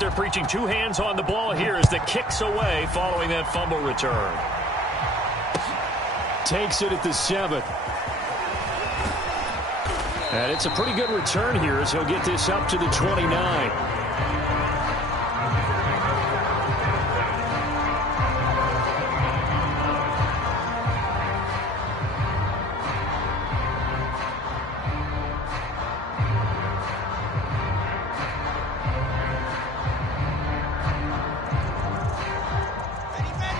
what they're preaching. Two hands on the ball here as the kick's away following that fumble return. Takes it at the 7. And it's a pretty good return here as he'll get this up to the 29.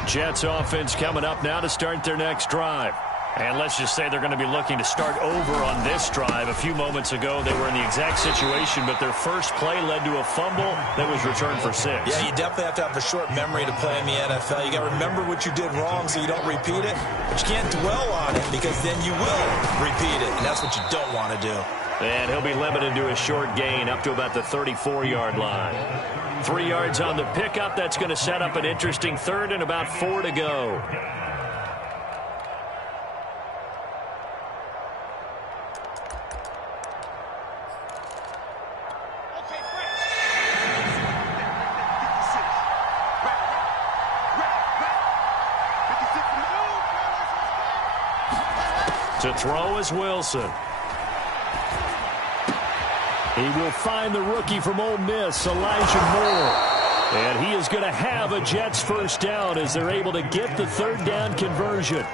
Jets offense coming up now to start their next drive. And let's just say they're going to be looking to start over on this drive. A few moments ago, they were in the exact situation, but their first play led to a fumble that was returned for 6. Yeah, you definitely have to have a short memory to play in the NFL. You got to remember what you did wrong so you don't repeat it, but you can't dwell on it because then you will repeat it, and that's what you don't want to do. And he'll be limited to a short gain up to about the 34-yard line. 3 yards on the pickup. That's going to set up an interesting third and about 4 to go. To throw is Wilson. He will find the rookie from Ole Miss, Elijah Moore. And he is going to have a Jets first down as they're able to get the third down conversion.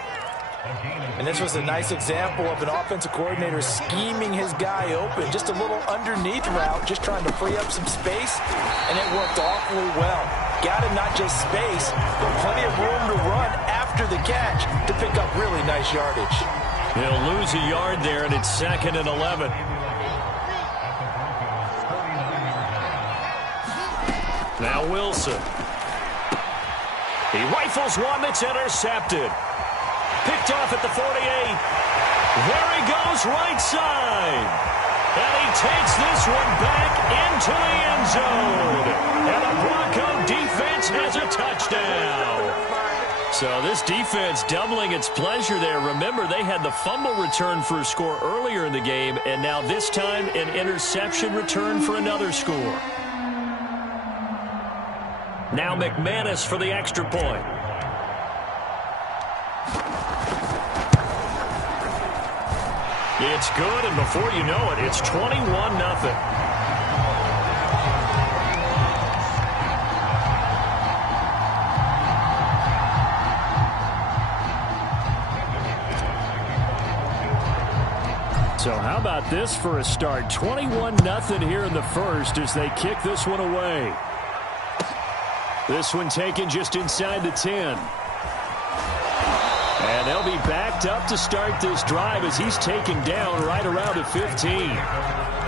And this was a nice example of an offensive coordinator scheming his guy open. Just a little underneath route, just trying to free up some space. And it worked awfully well. Got him not just space, but plenty of room to run after the catch to pick up really nice yardage. He'll lose a yard there, and it's 2nd and 11. Now Wilson. He rifles one that's intercepted. Picked off at the 48. There he goes, right side. And he takes this one back into the end zone. And the Bronco defense has a touchdown. So this defense doubling its pleasure there. Remember, they had the fumble return for a score earlier in the game, and now this time an interception return for another score. Now McManus for the extra point. It's good, and before you know it, it's 21-0. So how about this for a start? 21-0 here in the first as they kick this one away. This one taken just inside the 10. And they'll be backed up to start this drive as he's taken down right around the 15.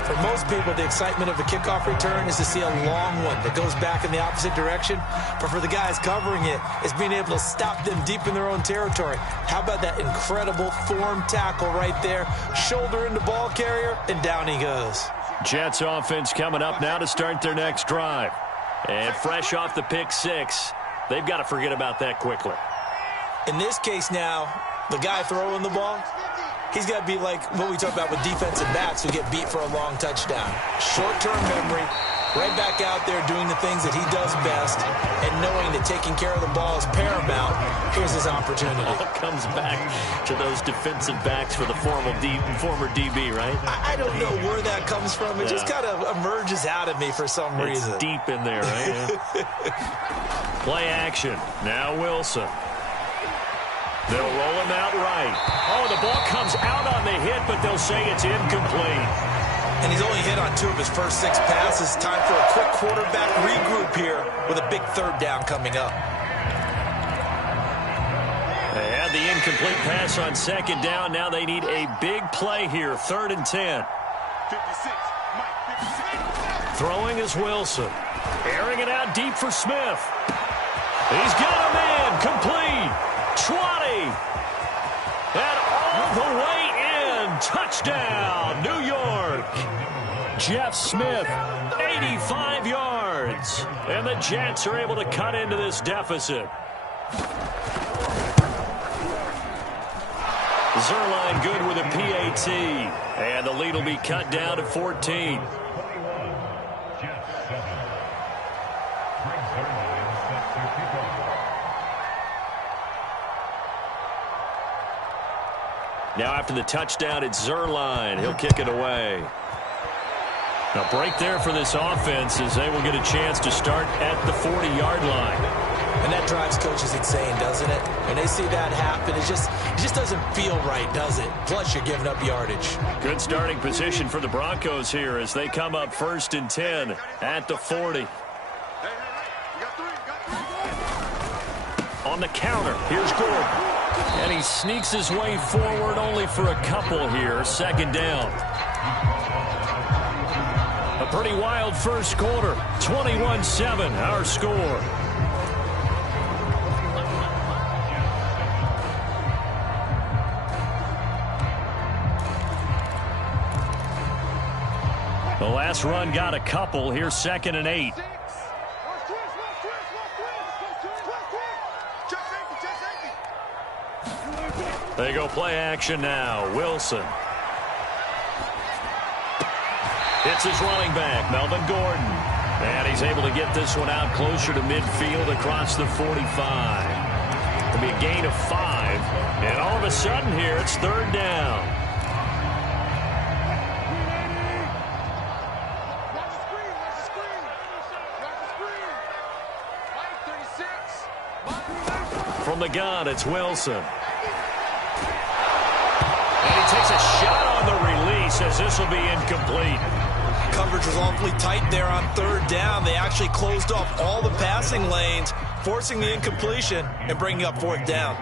For most people, the excitement of a kickoff return is to see a long one that goes back in the opposite direction. But for the guys covering it, it's being able to stop them deep in their own territory. How about that incredible form tackle right there? Shoulder in the ball carrier, and down he goes. Jets offense coming up now to start their next drive. And fresh off the pick 6, they've got to forget about that quickly. In this case now, the guy throwing the ball, he's got to be like what we talk about with defensive backs who get beat for a long touchdown. Short-term memory, right back out there doing the things that he does best, and knowing that taking care of the ball is paramount. Here's his opportunity. All comes back to those defensive backs for the former DB, right? I don't know where that comes from. It just kind of emerges out of me for some reason. It's deep in there, right? Play action. Now Wilson. They'll roll him out right. Oh, the ball comes out on the hit, but they'll say it's incomplete. And he's only hit on 2 of his first 6 passes. Time for a quick quarterback regroup here with a big third down coming up. They had the incomplete pass on 2nd down. Now they need a big play here. 3rd and 10. 56. Throwing is Wilson. Airing it out deep for Smith. He's got a man. Complete. 20. And all the way in. Touchdown, New York. Jeff Smith, 85 yards. And the Jets are able to cut into this deficit. Zerline good with a PAT. And the lead will be cut down to 14. Now after the touchdown, it's Zerline. He'll kick it away. A break there for this offense as they will get a chance to start at the 40-yard line. And that drives coaches insane, doesn't it? When they see that happen, it just doesn't feel right, does it? Plus, you're giving up yardage. Good starting position for the Broncos here as they come up 1st and 10 at the 40. On the counter, here's Gordon. And he sneaks his way forward only for a couple here. 2nd down. A pretty wild first quarter. 21-7, our score. The last run got a couple. Here's 2nd and 8. They go play action now. Wilson. Hits his running back, Melvin Gordon. And he's able to get this one out closer to midfield across the 45. It'll be a gain of 5. And all of a sudden here, it's 3rd down. From the gun, it's Wilson. And he takes a shot on the release as this will be incomplete. Coverage was awfully tight there on 3rd down. They actually closed off all the passing lanes, forcing the incompletion and bringing up 4th down.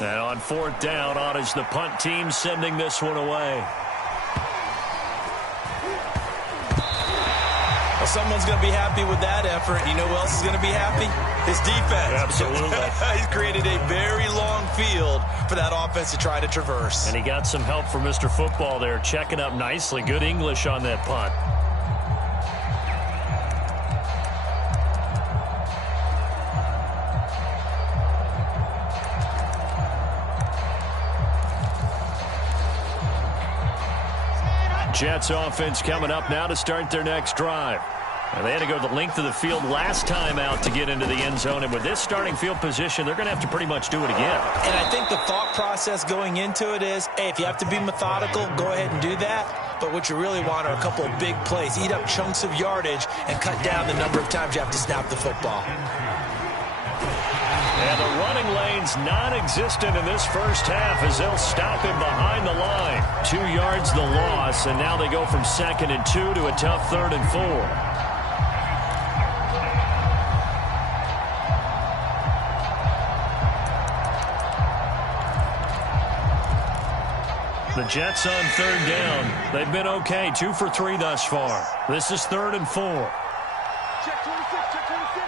And on 4th down, on is the punt team sending this one away. Well, someone's going to be happy with that effort. You know who else is going to be happy? His defense. Absolutely. He's created a very long field for that offense to try to traverse. And he got some help from Mr. Football there, checking up nicely. Good English on that punt. Jets offense coming up now to start their next drive. And they had to go the length of the field last time out to get into the end zone. And with this starting field position, they're going to have to pretty much do it again. And I think the thought process going into it is, hey, if you have to be methodical, go ahead and do that. But what you really want are a couple of big plays. Eat up chunks of yardage and cut down the number of times you have to snap the football. And the running lane's non-existent in this first half as they'll stop him behind the line. 2 yards the loss, and now they go from 2nd and 2 to a tough 3rd and 4. The Jets on 3rd down. They've been okay, 2 for 3 thus far. This is 3rd and 4. Check 26, check 26.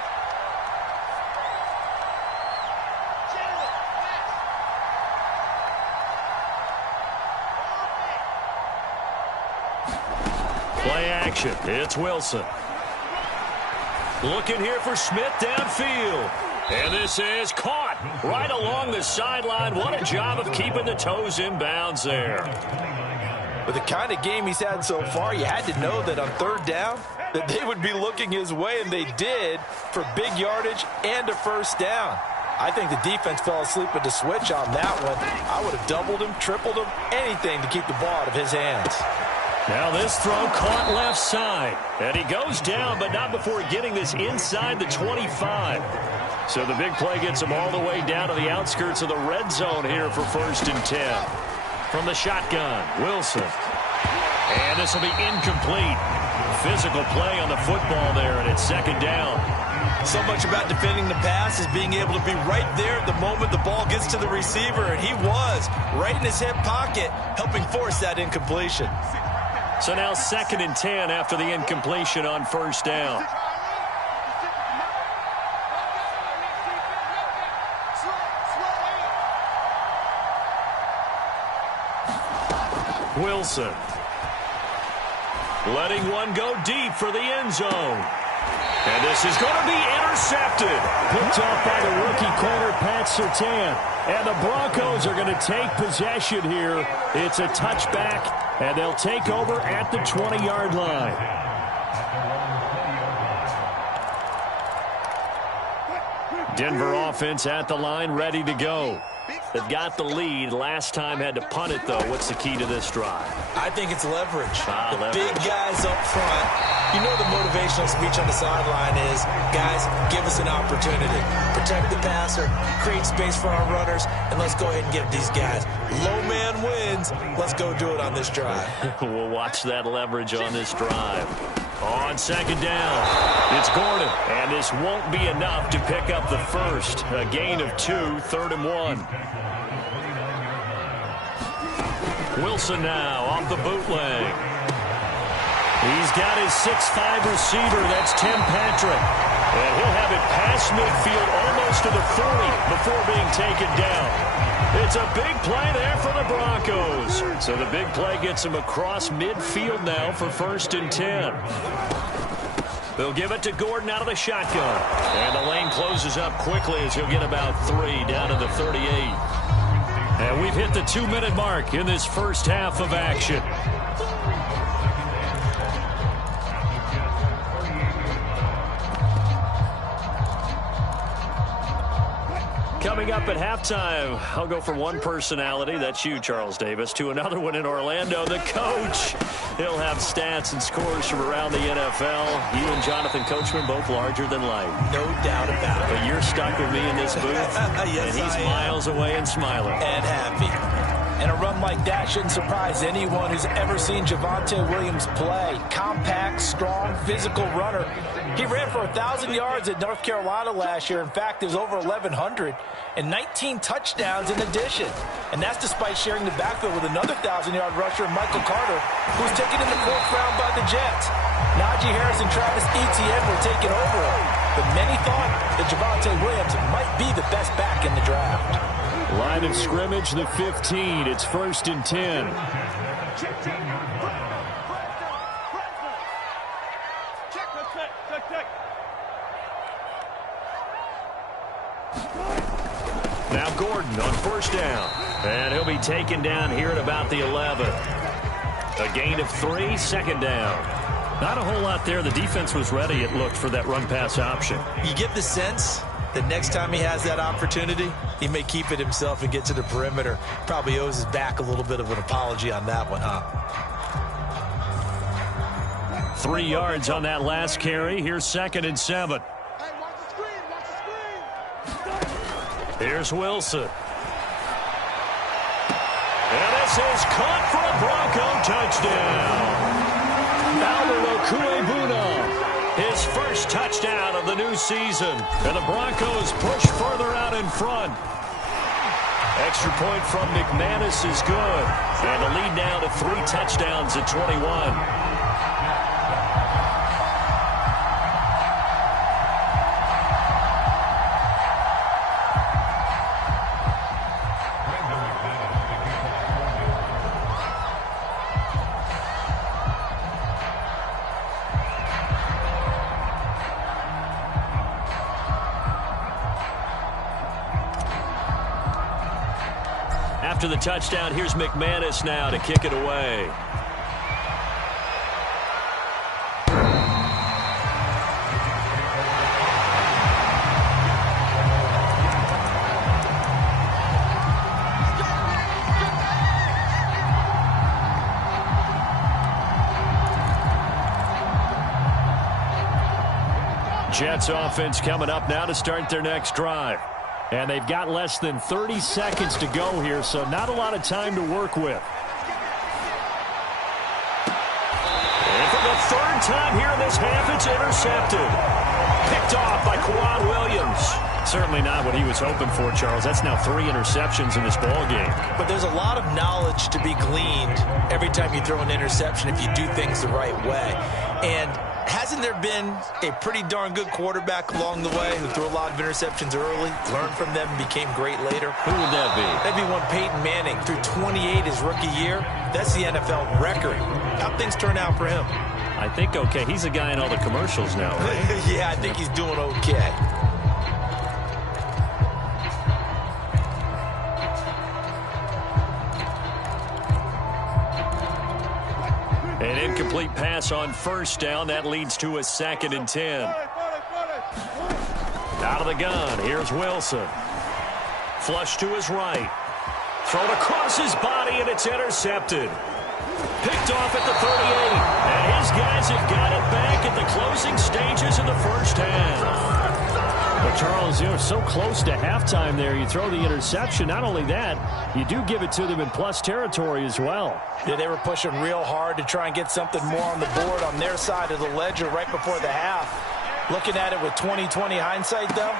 Play action. It's Wilson. Looking here for Smith downfield. And this is caught right along the sideline. What a job of keeping the toes in bounds there. With the kind of game he's had so far, you had to know that on 3rd down that they would be looking his way, and they did, for big yardage and a 1st down. I think the defense fell asleep at the switch on that one. I would have doubled him, tripled him, anything to keep the ball out of his hands. Now this throw caught left side. And he goes down, but not before getting this inside the 25. So the big play gets him all the way down to the outskirts of the red zone here for 1st and 10. From the shotgun, Wilson. And this will be incomplete. Physical play on the football there, and it's 2nd down. So much about defending the pass is being able to be right there at the moment the ball gets to the receiver, and he was right in his hip pocket, helping force that incompletion. So now 2nd and 10 after the incompletion on 1st down. Wilson. letting one go deep for the end zone. And this is going to be intercepted. Picked off by the rookie corner, Pat Surtain. And the Broncos are going to take possession here. It's a touchback, and they'll take over at the 20-yard line. Denver offense at the line, ready to go. They've got the lead. Last time had to punt it, though. What's the key to this drive? I think it's leverage. Leverage. Big guys up front. You know the motivational speech on the sideline is, guys, give us an opportunity. Protect the passer, create space for our runners, and let's go ahead and give these guys. Low man wins. Let's go do it on this drive. We'll watch that leverage on this drive. On second down, it's Gordon. And this won't be enough to pick up the first. A gain of 2, 3rd and 1. Wilson now off the bootleg. He's got his 6'5" receiver. That's Tim Patrick. And he'll have it past midfield almost to the 40 before being taken down. It's a big play there for the Broncos. So the big play gets him across midfield now for 1st and 10. They'll give it to Gordon out of the shotgun. And the lane closes up quickly as he'll get about 3 down to the 38. And we've hit the 2-minute mark in this first half of action. Coming up at halftime, I'll go from one personality, that's you, Charles Davis, to another one in Orlando, the coach. He'll have stats and scores from around the NFL. You and Jonathan Coachman, both larger than life. No doubt about it. But you're stuck with me in this booth, yes, and he's miles away and smiling. And happy. And a run like that shouldn't surprise anyone who's ever seen Javonte Williams play. Compact, strong, physical runner. He ran for 1,000 yards at North Carolina last year. In fact, there's over 1,100 and 19 touchdowns in addition. And that's despite sharing the backfield with another 1,000-yard rusher, Michael Carter, who was taken in the 4th round by the Jets. Najee Harris and Travis Etienne were taken over him. But many thought that Javonte Williams might be the best back in the draft. Line of scrimmage, the 15. It's 1st and 10. Now Gordon on 1st down. And he'll be taken down here at about the 11. A gain of 3, 2nd down. Not a whole lot there. The defense was ready, it looked, for that run-pass option. You get the sense that next time he has that opportunity, he may keep it himself and get to the perimeter. Probably owes his back a little bit of an apology on that one, huh? 3 yards on that last carry. Here's 2nd and 7. Hey, watch the screen, watch the screen. Here's Wilson. And this is caught for a Bronco touchdown. Albert Okwuegbunam, his first touchdown of the new season. And the Broncos push further out in front. Extra point from McManus is good. And the lead now to 3 touchdowns at 21. After the touchdown, here's McManus now to kick it away. Jets offense coming up now to start their next drive. And they've got less than 30 seconds to go here, so not a lot of time to work with. And for the 3rd time here in this half, it's intercepted. Picked off by Quan Williams. Certainly not what he was hoping for, Charles. That's now 3 interceptions in this ball game. But there's a lot of knowledge to be gleaned every time you throw an interception if you do things the right way. And hasn't there been a pretty darn good quarterback along the way who threw a lot of interceptions early, learned from them, and became great later? Who would that be? That'd be one Peyton Manning. Threw 28 his rookie year. That's the NFL record. How'd things turn out for him? I think okay. He's a guy in all the commercials now, right? Yeah, I think he's doing okay. An incomplete pass on first down. That leads to a 2nd and 10. Out of the gun. Here's Wilson. Flush to his right. Thrown across his body, and it's intercepted. Picked off at the 38. And his guys have got it back at the closing stages of the first half. But Charles, you're so close to halftime there. You throw the interception. Not only that, you do give it to them in plus territory as well. Yeah, they were pushing real hard to try and get something more on the board on their side of the ledger right before the half. Looking at it with 20/20 hindsight, though,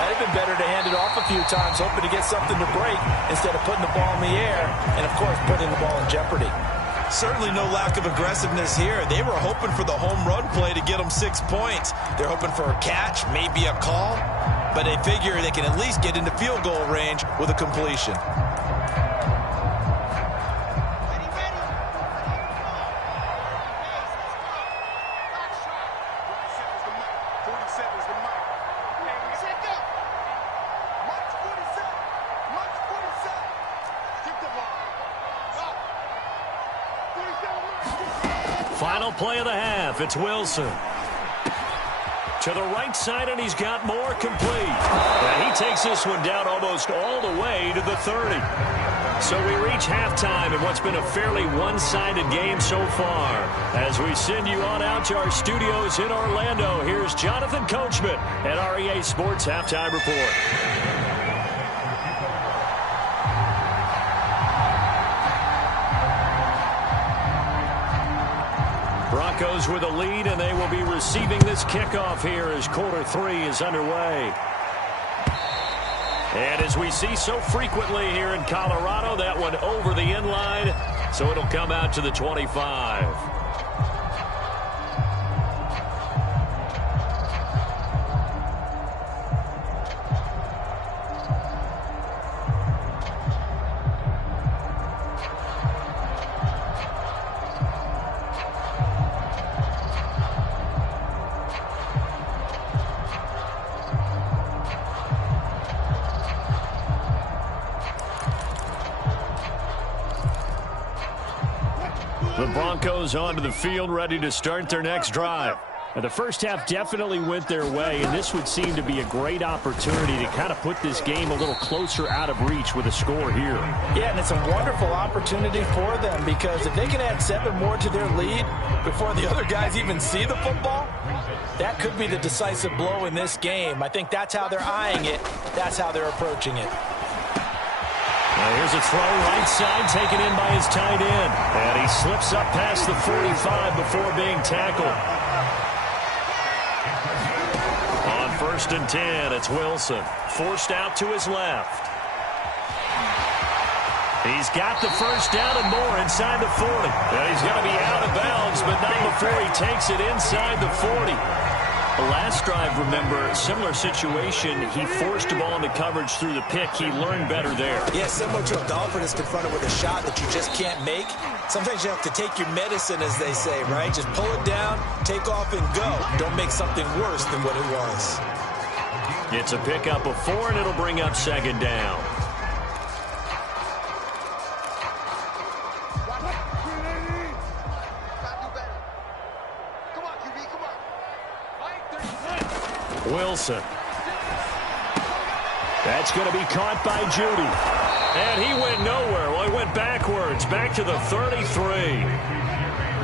might have been better to hand it off a few times, hoping to get something to break instead of putting the ball in the air and, of course, putting the ball in jeopardy. Certainly no lack of aggressiveness here. They were hoping for the home run play to get them 6 points. They're hoping for a catch, maybe a call, but they figure they can at least get into field goal range with a completion. Final play of the half. It's Wilson. To the right side, and he's got more complete. And he takes this one down almost all the way to the 30. So we reach halftime in what's been a fairly one-sided game so far. As we send you on out to our studios in Orlando, here's Jonathan Coachman at REA Sports Halftime Report. Broncos with a lead, and they will be receiving this kickoff here as quarter 3 is underway. And as we see so frequently here in Colorado, that one over the end line, so it'll come out to the 25. The Broncos onto the field, ready to start their next drive. Now, the first half definitely went their way, and this would seem to be a great opportunity to kind of put this game a little closer out of reach with a score here. Yeah, and it's a wonderful opportunity for them because if they can add 7 more to their lead before the other guys even see the football, that could be the decisive blow in this game. I think that's how they're eyeing it. That's how they're approaching it. Now here's a throw right side taken in by his tight end. And he slips up past the 45 before being tackled. On 1st and 10, it's Wilson. Forced out to his left. He's got the first down and more inside the 40. And he's going to be out of bounds, but not before he takes it inside the 40. The last drive, remember, similar situation. He forced the ball into coverage through the pick. He learned better there. Yeah, similar to a golfer that's confronted with a shot that you just can't make. Sometimes you have to take your medicine, as they say, right? Just pull it down, take off, and go. Don't make something worse than what it was. It's a pickup of 4, and it'll bring up 2nd down. Wilson. That's going to be caught by Judy. And he went nowhere. Well, he went backwards, back to the 33.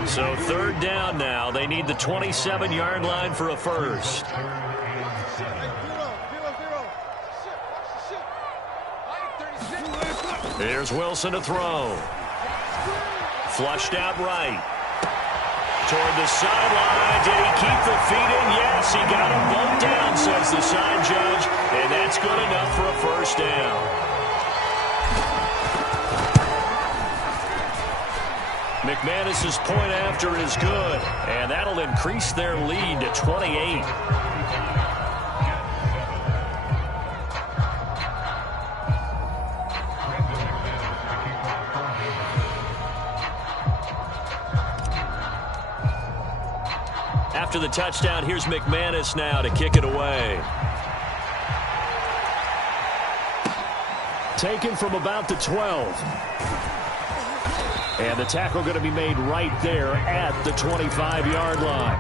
So 3rd down now. They need the 27-yard line for a first. Here's Wilson to throw. Flushed out right. Toward the sideline. Did he keep the feet in? Yes, he got them both down, says the side judge. And that's good enough for a first down. McManus's point after is good, and that'll increase their lead to 28. After the touchdown, here's McManus now to kick it away. Taken from about the 12. And the tackle going to be made right there at the 25-yard line.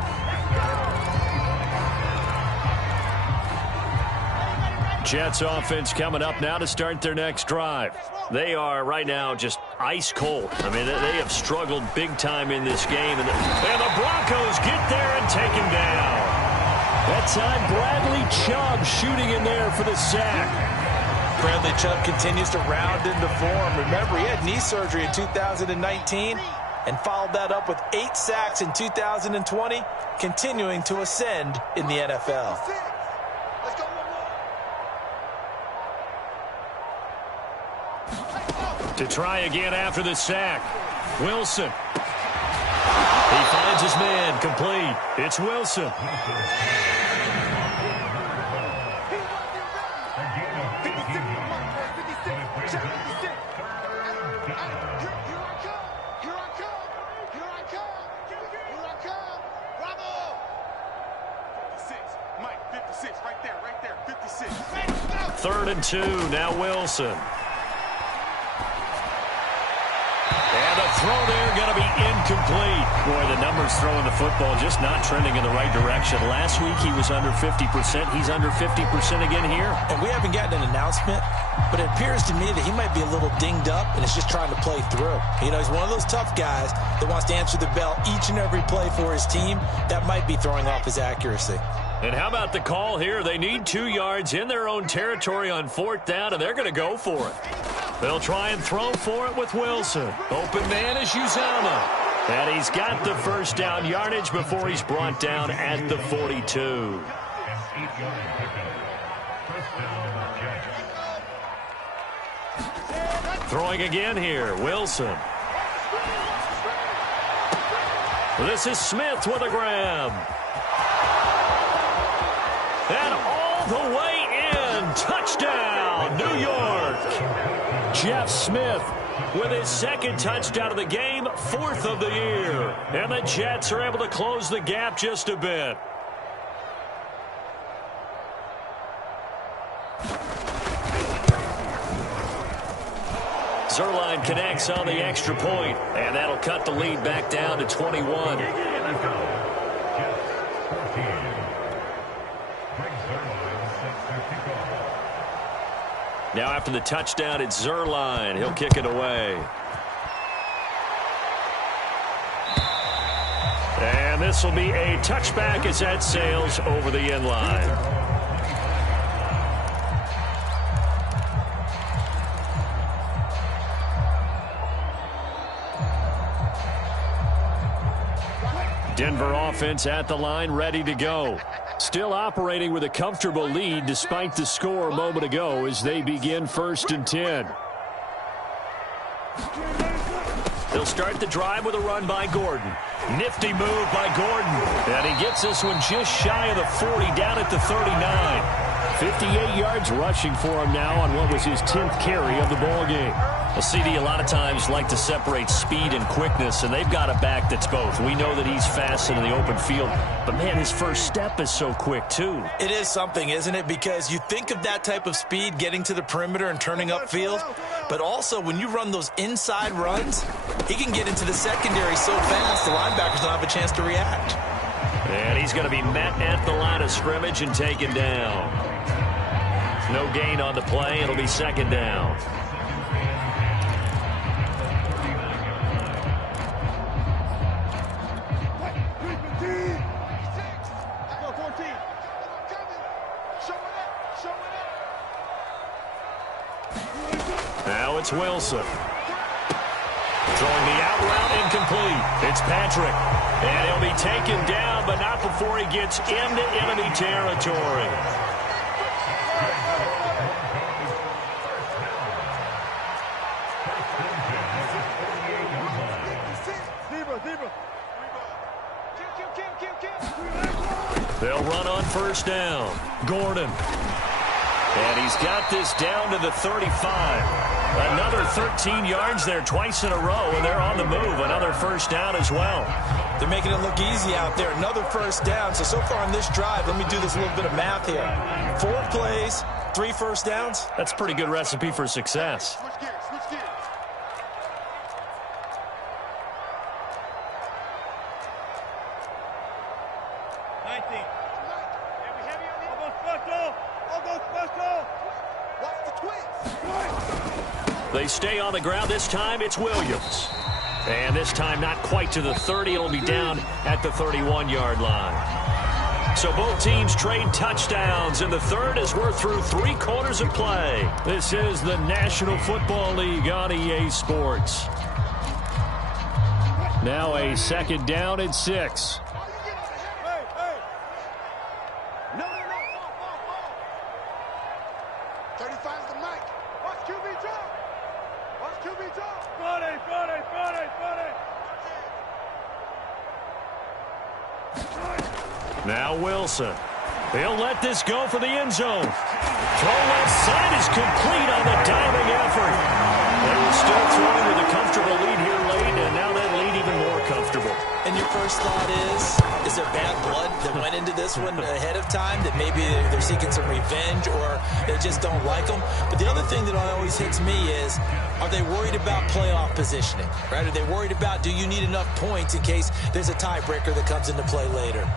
Jets offense coming up now to start their next drive. They are right now just ice cold. I mean, they have struggled big time in this game. And the Broncos get there and take him down. That time, Bradley Chubb shooting in there for the sack. Bradley Chubb continues to round into form. Remember, he had knee surgery in 2019 and followed that up with 8 sacks in 2020, continuing to ascend in the NFL. To try again after the sack. Wilson. He finds his man, complete. It's Wilson. Third and 2, now Wilson. And the throw there going to be incomplete. Boy, the numbers throwing the football just not trending in the right direction. Last week he was under 50%. He's under 50% again here. And we haven't gotten an announcement, but it appears to me that he might be a little dinged up and is just trying to play through. You know, he's one of those tough guys that wants to answer the bell each and every play for his team. That might be throwing off his accuracy. And how about the call here? They need 2 yards in their own territory on 4th down, and they're going to go for it. They'll try and throw for it with Wilson. Open man is Uzama. And he's got the first down yardage before he's brought down at the 42. Throwing again here, Wilson. This is Smith with a grab. And all the way in. Touchdown, New York. Jeff Smith with his second touchdown of the game, 4th of the year. And the Jets are able to close the gap just a bit. Zerline connects on the extra point, and that'll cut the lead back down to 21. Now after the touchdown, it's Zerline. He'll kick it away. And this will be a touchback as that sails over the end line. Denver offense at the line, ready to go. Still operating with a comfortable lead despite the score a moment ago as they begin 1st and 10. They'll start the drive with a run by Gordon. Nifty move by Gordon. And he gets this one just shy of the 40, down at the 39. 58 yards rushing for him now on what was his 10th carry of the ball game. Well, CD a lot of times like to separate speed and quickness, and they've got a back that's both. We know that he's fast in the open field, but man, his first step is so quick too. It is something, isn't it? Because you think of that type of speed getting to the perimeter and turning upfield, but also when you run those inside runs, he can get into the secondary so fast the linebackers don't have a chance to react. And he's going to be met at the line of scrimmage and taken down. No gain on the play. It'll be 2nd down. Now it's Wilson. Throwing the out route incomplete. It's Patrick. And he'll be taken down, but not before he gets into enemy territory. They'll run on first down. Gordon. And he's got this down to the 35. Another 13 yards there twice in a row, and they're on the move. Another first down as well. They're making it look easy out there. Another first down. So far on this drive, let me do this little bit of math here. 4 plays, 3 first downs. That's a pretty good recipe for success. Switch gears, switch gears. They stay on the ground. This time it's Williams. And this time not quite to the 30. It'll be down at the 31-yard line. So both teams trade touchdowns in the third as we're through 3 quarters of play. This is the National Football League on EA Sports. Now a second down and 6. Now Wilson. He'll let this go for the end zone. Throw left side is complete on the diving effort. They were still throwing with a comfortable lead here late, and now that lead even more comfortable. And your first thought is there bad blood that went into this one ahead of time, that maybe they're seeking some revenge or they just don't like them? But the other thing that always hits me is, are they worried about playoff positioning? Right? Are they worried about, do you need enough points in case there's a tiebreaker that comes into play later?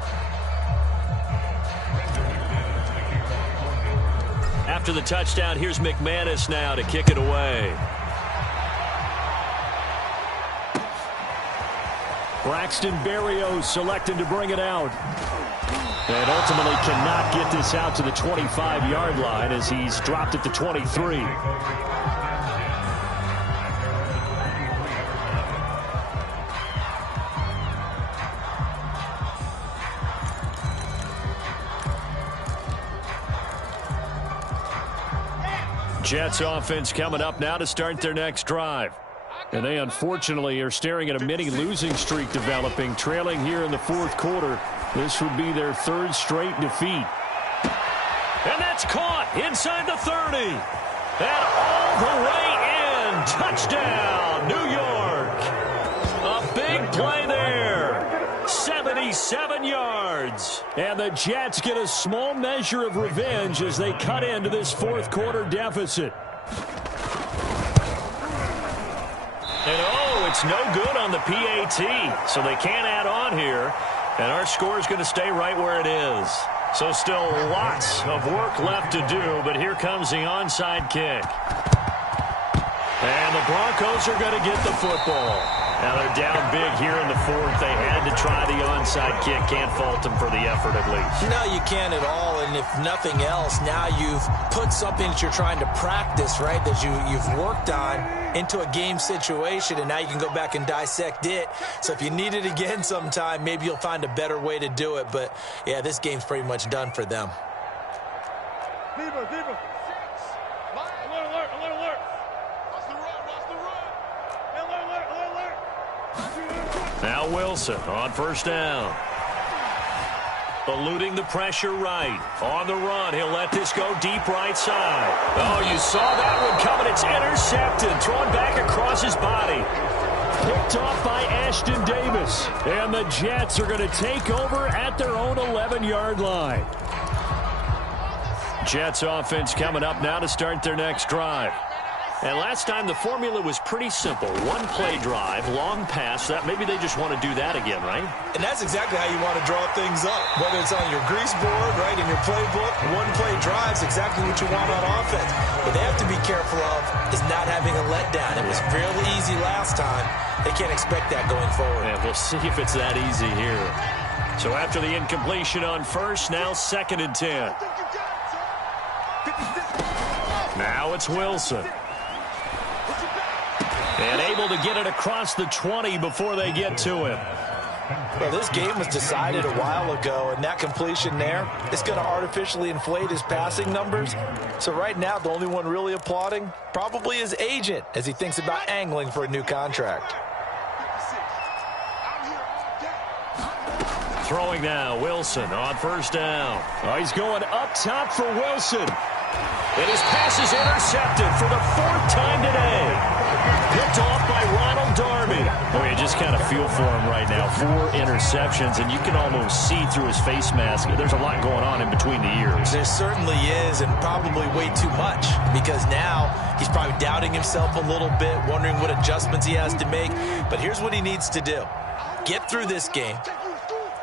After the touchdown, here's McManus now to kick it away. Braxton Berrios selected to bring it out. And ultimately cannot get this out to the 25-yard line as he's dropped at the 23. Jets offense coming up now to start their next drive. And they unfortunately are staring at a mini losing streak developing, trailing here in the fourth quarter. This would be their 3rd straight defeat. And that's caught inside the 30. And all the way in. Touchdown, New York. A big play there. 77 yards. And the Jets get a small measure of revenge as they cut into this fourth quarter deficit. And oh, it's no good on the PAT. So they can't add on here. And our score is going to stay right where it is. So still lots of work left to do, but here comes the onside kick. And the Broncos are going to get the football. Now they're down big here in the fourth. They had to try the onside kick. Can't fault them for the effort at least. No, you can't at all. And if nothing else, now you've put something that you're trying to practice, right, that you've worked on into a game situation, and now you can go back and dissect it. So if you need it again sometime, maybe you'll find a better way to do it. But, yeah, this game's pretty much done for them. Deeper. Alert. Watch the run. Now Wilson on first down. Eluding the pressure right. On the run, he'll let this go deep right side. Oh, you saw that one coming. It's intercepted. Thrown back across his body. Picked off by Ashton Davis. And the Jets are going to take over at their own 11-yard line. Jets offense coming up now to start their next drive. And last time the formula was pretty simple. One play drive, long pass. That maybe they just want to do that again, right? And that's exactly how you want to draw things up. Whether it's on your grease board, right, in your playbook, one play drive's exactly what you want on offense. What they have to be careful of is not having a letdown. It was fairly easy last time. They can't expect that going forward. Yeah, we'll see if it's that easy here. So after the incompletion on first, now 2nd and 10. Now it's Wilson. And able to get it across the 20 before they get to him. Well, this game was decided a while ago, and that completion there is going to artificially inflate his passing numbers. So right now, the only one really applauding probably his agent as he thinks about angling for a new contract. Throwing now, Wilson on first down. Oh, he's going up top for Wilson. And his pass is intercepted for the 4th time today. Picked off by Ronald Darby. Boy, you just kind of feel for him right now. 4 interceptions, and you can almost see through his face mask. There's a lot going on in between the ears. There certainly is, and probably way too much, because now he's probably doubting himself a little bit, wondering what adjustments he has to make. But here's what he needs to do. Get through this game,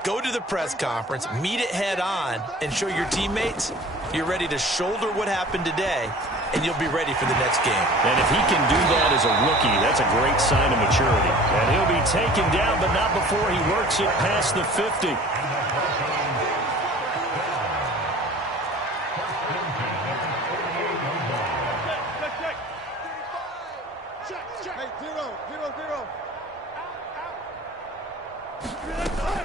go to the press conference, meet it head on, and show your teammates you're ready to shoulder what happened today, and you'll be ready for the next game. And if he can do that as a rookie, that's a great sign of maturity. And he'll be taken down, but not before he works it past the 50.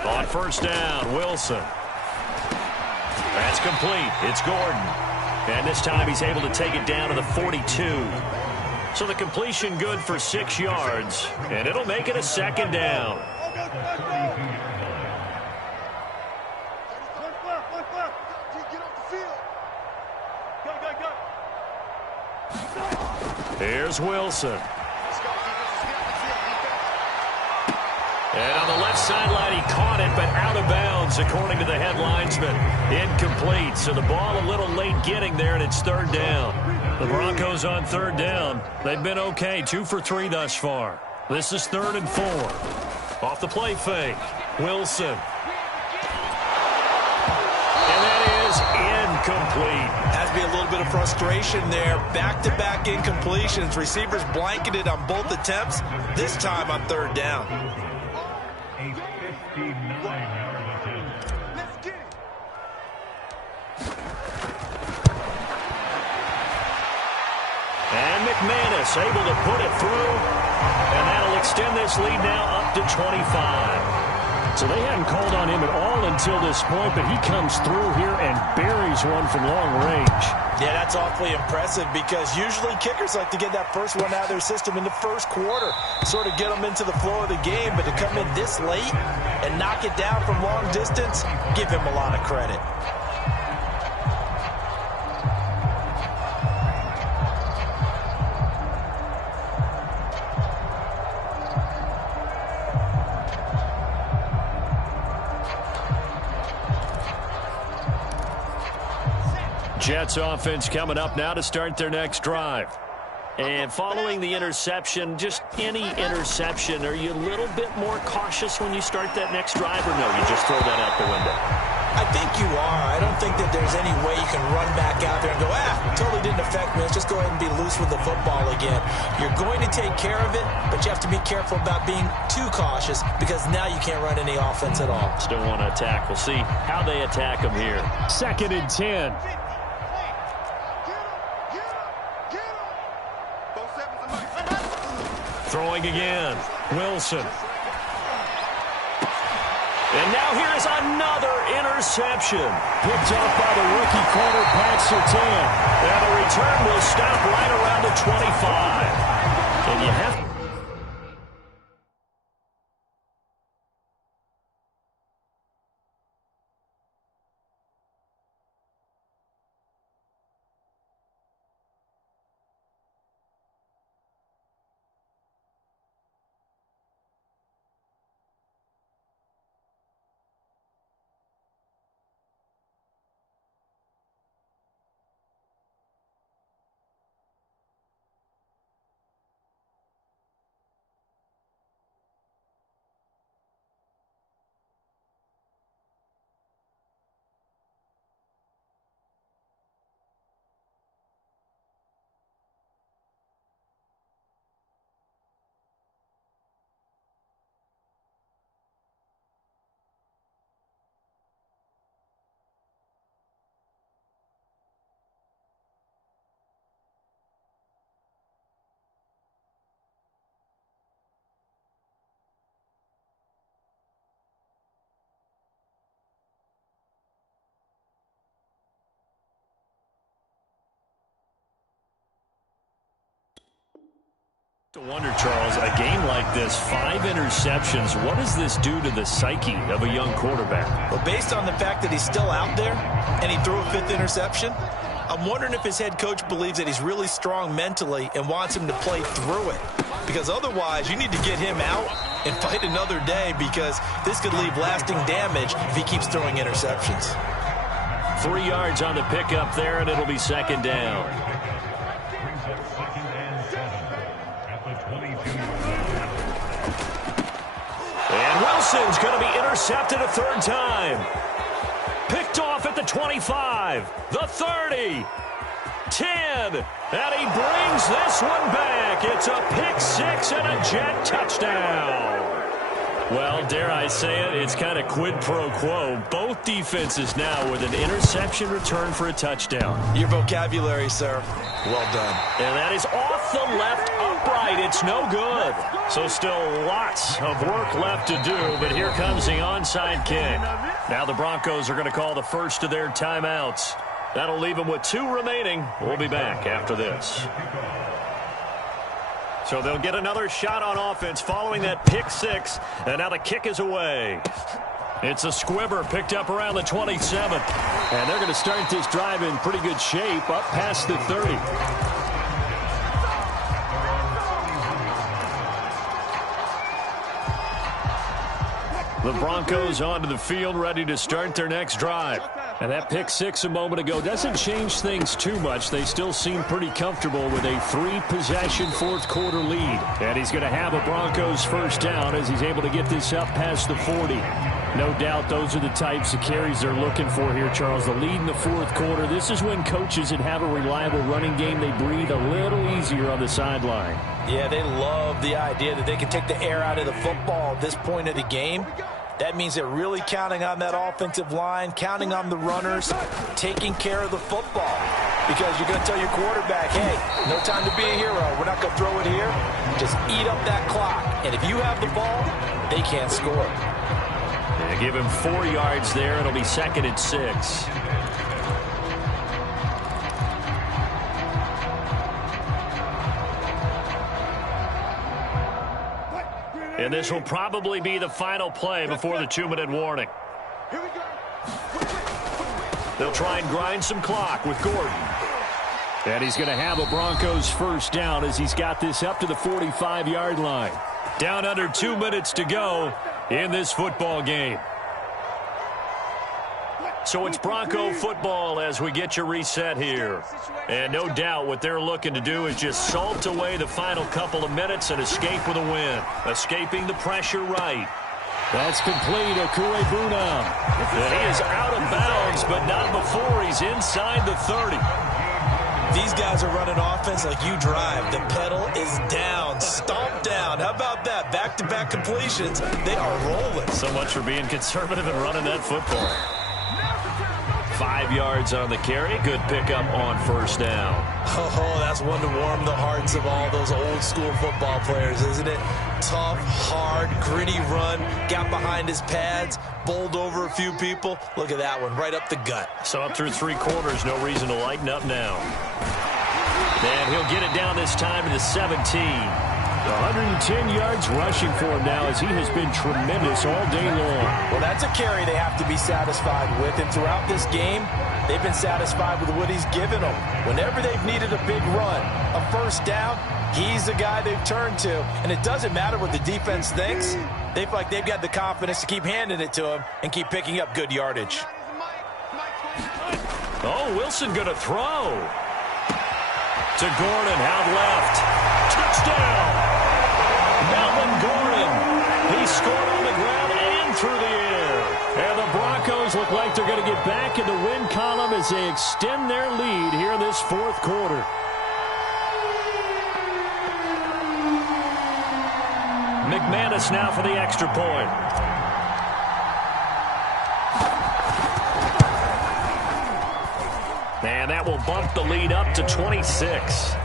On first down, Wilson. That's complete. It's Gordon. And this time he's able to take it down to the 42. So the completion good for 6 yards. And it'll make it a 2nd down. Here's Wilson. And on the left sideline, he caught it, but out of bounds, according to the head linesman. Incomplete, so the ball a little late getting there, and it's 3rd down. The Broncos on 3rd down. They've been okay, 2 for 3 thus far. This is 3rd and 4. Off the play fake, Wilson. And that is incomplete. Has to be a little bit of frustration there. Back-to-back incompletions. Receivers blanketed on both attempts, this time on 3rd down. And McManus able to put it through, and that'll extend this lead now up to 25. So they hadn't called on him at all until this point, but he comes through here and buries one from long range. Yeah, that's awfully impressive, because usually kickers like to get that first one out of their system in the first quarter, sort of get them into the flow of the game, but to come in this late and knock it down from long distance, give him a lot of credit. Jets offense coming up now to start their next drive. And following the interception, just any interception, are you a little bit more cautious when you start that next drive, or no, you just throw that out the window? I think you are. I don't think that there's any way you can run back out there and go, totally didn't affect me. Let's just go ahead and be loose with the football again. You're going to take care of it, but you have to be careful about being too cautious, because now you can't run any offense at all. Still want to attack. We'll see how they attack them here. 2nd and 10. Throwing again, Wilson. And now here is another interception. Picked off by the rookie corner, Pat Surtain. And the return will stop right around the 25. And you have to... To wonder, Charles, a game like this, 5 interceptions, what does this do to the psyche of a young quarterback? Well, based on the fact that he's still out there and he threw a 5th interception, I'm wondering if his head coach believes that he's really strong mentally and wants him to play through it. Because otherwise, you need to get him out and fight another day, because this could leave lasting damage if he keeps throwing interceptions. 3 yards on the pickup there, and it'll be 2nd down. And Wilson's going to be intercepted a 3rd time. Picked off at the 25, the 30, 10, and he brings this one back. It's a pick 6 and a Jet touchdown. Well, dare I say it, it's kind of quid pro quo. Both defenses now with an interception return for a touchdown. Your vocabulary, sir. Well done. And that is off the left upright. It's no good. So still lots of work left to do, but here comes the onside kick. Now the Broncos are going to call the first of their timeouts. That'll leave them with 2 remaining. We'll be back after this. So they'll get another shot on offense following that pick 6, and now the kick is away. It's a squibber picked up around the 27th, and they're going to start this drive in pretty good shape up past the 30. The Broncos onto the field, ready to start their next drive. And that pick 6 a moment ago doesn't change things too much. They still seem pretty comfortable with a 3-possession 4th quarter lead. And he's going to have a Broncos first down as he's able to get this up past the 40. No doubt those are the types of carries they're looking for here, Charles. The lead in the 4th quarter. This is when coaches that have a reliable running game, they breathe a little easier on the sideline. Yeah, they love the idea that they can take the air out of the football at this point of the game. That means they're really counting on that offensive line, counting on the runners, taking care of the football. Because you're going to tell your quarterback, hey, no time to be a hero. We're not going to throw it here. Just eat up that clock. And if you have the ball, they can't score. They give him 4 yards there. It'll be 2nd and 6. And this will probably be the final play before the 2-minute warning. They'll try and grind some clock with Gordon. And he's going to have a Broncos first down as he's got this up to the 45-yard line. Down under 2 minutes to go in this football game. So it's Bronco football as we get you reset here. And no doubt what they're looking to do is just salt away the final couple of minutes and escape with a win. Escaping the pressure right. That's complete. Okuegbunam. And he is out of bounds, but not before he's inside the 30. These guys are running offense like you drive. The pedal is down, stomped down. How about that? Back-to-back completions. They are rolling. So much for being conservative and running that football. 5 yards on the carry. Good pickup on first down. Oh, that's one to warm the hearts of all those old-school football players, isn't it? Tough, hard, gritty run. Got behind his pads, bowled over a few people. Look at that one, right up the gut. So up through 3 quarters, no reason to lighten up now. And he'll get it down this time to the 17. 110 yards rushing for him now as he has been tremendous all day long. Well, that's a carry they have to be satisfied with. And throughout this game, they've been satisfied with what he's given them. Whenever they've needed a big run, a first down, he's the guy they've turned to. And it doesn't matter what the defense thinks. They feel like they've got the confidence to keep handing it to him and keep picking up good yardage. Oh, Wilson going to throw. To Gordon, out left. Touchdown. Melvin Gordon. He scored on the ground and through the air. And the Broncos look like they're going to get back in the win column as they extend their lead here in this 4th quarter. McManus now for the extra point. And that will bump the lead up to 26.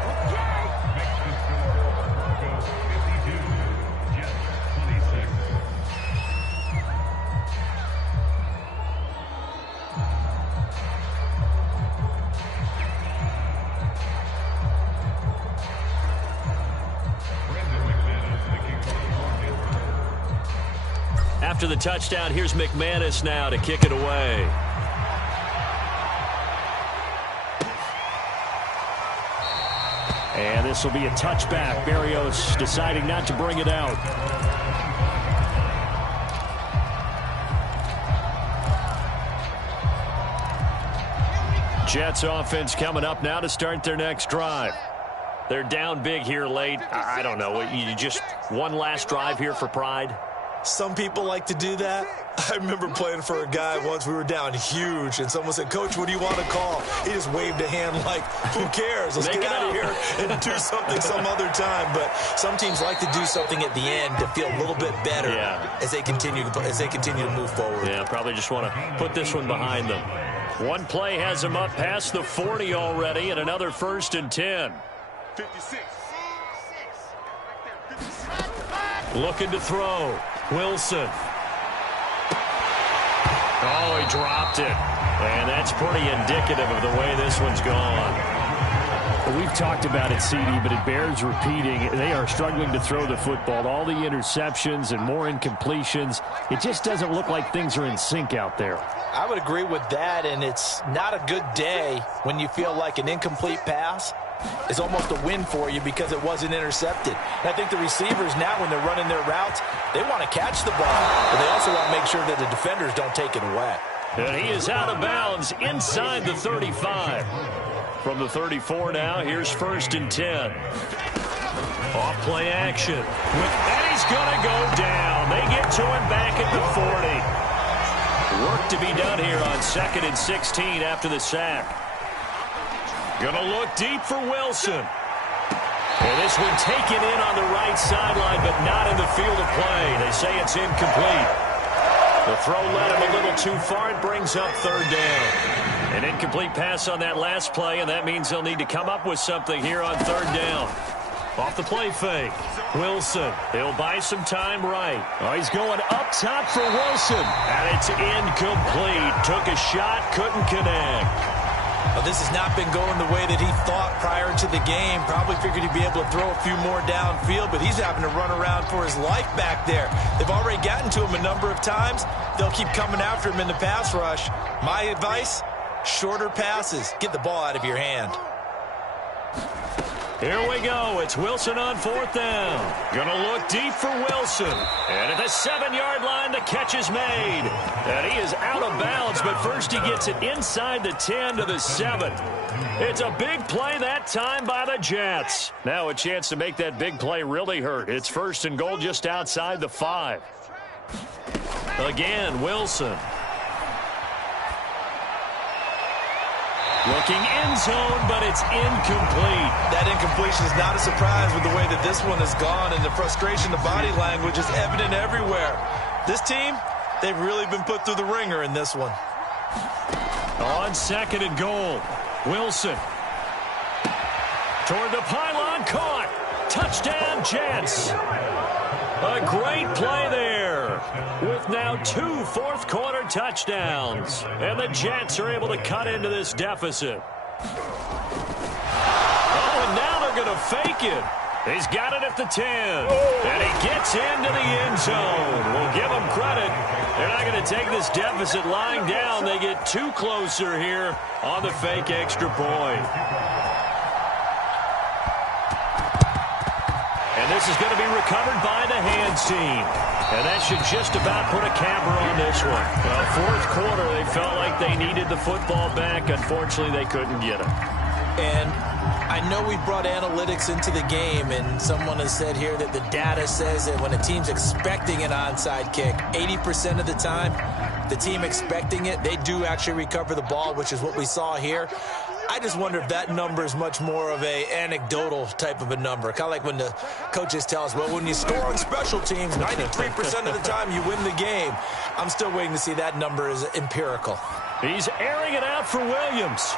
After the touchdown, here's McManus now to kick it away. And this will be a touchback. Berrios deciding not to bring it out. Jets offense coming up now to start their next drive. They're down big here late. I don't know. You just one last drive here for pride? Some people like to do that. I remember playing for a guy once. We were down huge, and someone said, "Coach, what do you want to call?" He just waved a hand like, who cares? Let's get out of here and do something some other time. But some teams like to do something at the end to feel a little bit better as they continue to move forward. Yeah, probably just want to put this one behind them. One play has them up past the 40 already, and another 1st and 10. 56. Looking to throw. Wilson. Oh, he dropped it. And that's pretty indicative of the way this one's gone. We've talked about it, CD, but it bears repeating. They are struggling to throw the football. All the interceptions and more incompletions. It just doesn't look like things are in sync out there. I would agree with that, and it's not a good day when you feel like an incomplete pass is almost a win for you because it wasn't intercepted. And I think the receivers now, when they're running their routes, they want to catch the ball, but they also want to make sure that the defenders don't take it away. And he is out of bounds inside the 35. From the 34 now, here's 1st and 10. Off play action. And he's going to go down. They get to him back at the 40. Work to be done here on 2nd and 16 after the sack. Gonna look deep for Wilson. And this one taken in on the right sideline, but not in the field of play. They say it's incomplete. The throw led him a little too far. It brings up 3rd down. An incomplete pass on that last play, and that means they'll need to come up with something here on 3rd down. Off the play fake. Wilson. He'll buy some time right. Oh, he's going up top for Wilson. And it's incomplete. Took a shot, couldn't connect. Well, this has not been going the way that he thought prior to the game. Probably figured he'd be able to throw a few more downfield, but he's having to run around for his life back there. They've already gotten to him a number of times. They'll keep coming after him in the pass rush. My advice, shorter passes. Get the ball out of your hand. Here we go. It's Wilson on 4th down. Gonna look deep for Wilson. And at the 7-yard line, the catch is made. And he is out of bounds, but first he gets it inside the 10 to the 7. It's a big play that time by the Jets. Now a chance to make that big play really hurt. It's 1st and goal just outside the 5. Again, Wilson. Looking end zone, but it's incomplete. That incompletion is not a surprise with the way that this one has gone, and the frustration, the body language is evident everywhere. This team, they've really been put through the ringer in this one. On 2nd and goal, Wilson. Toward the pylon, caught. Touchdown, Jets. A great play there with now 2 fourth-quarter touchdowns. And the Jets are able to cut into this deficit. Oh, and now they're going to fake it. He's got it at the 10. And he gets into the end zone. We'll give him credit. They're not going to take this deficit lying down. They get 2 closer here on the fake extra point. And this is going to be recovered by the hands team. And that should just about put a capper on this one. Well, 4th quarter, they felt like they needed the football back. Unfortunately, they couldn't get it. And I know we brought analytics into the game, and someone has said here that the data says that when a team's expecting an onside kick, 80% of the time, the team expecting it, they do actually recover the ball, which is what we saw here. I just wonder if that number is much more of a anecdotal type of a number. Kind of like when the coaches tell us, well, when you score on special teams, 93% of the time you win the game. I'm still waiting to see that number is empirical. He's airing it out for Williams.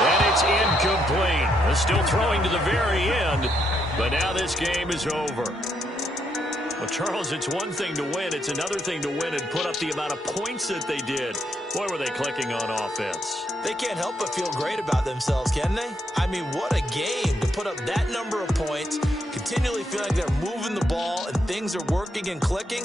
And it's incomplete. They're still throwing to the very end, but now this game is over. Well, Charles, it's one thing to win. It's another thing to win and put up the amount of points that they did. Boy, were they clicking on offense. They can't help but feel great about themselves, can they? I mean, what a game to put up that number of points, continually feeling like they're moving the ball and things are working and clicking.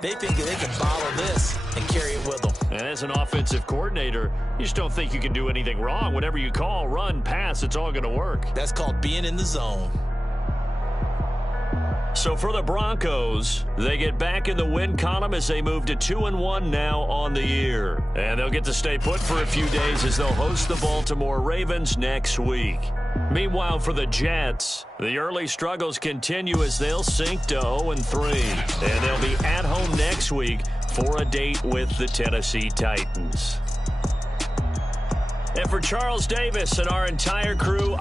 They think they can bottle this and carry it with them. And as an offensive coordinator, you just don't think you can do anything wrong. Whatever you call, run, pass, it's all going to work. That's called being in the zone. So for the Broncos, they get back in the win column as they move to 2-1 now on the year. And they'll get to stay put for a few days as they'll host the Baltimore Ravens next week. Meanwhile, for the Jets, the early struggles continue as they'll sink to 0-3. And they'll be at home next week for a date with the Tennessee Titans. And for Charles Davis and our entire crew,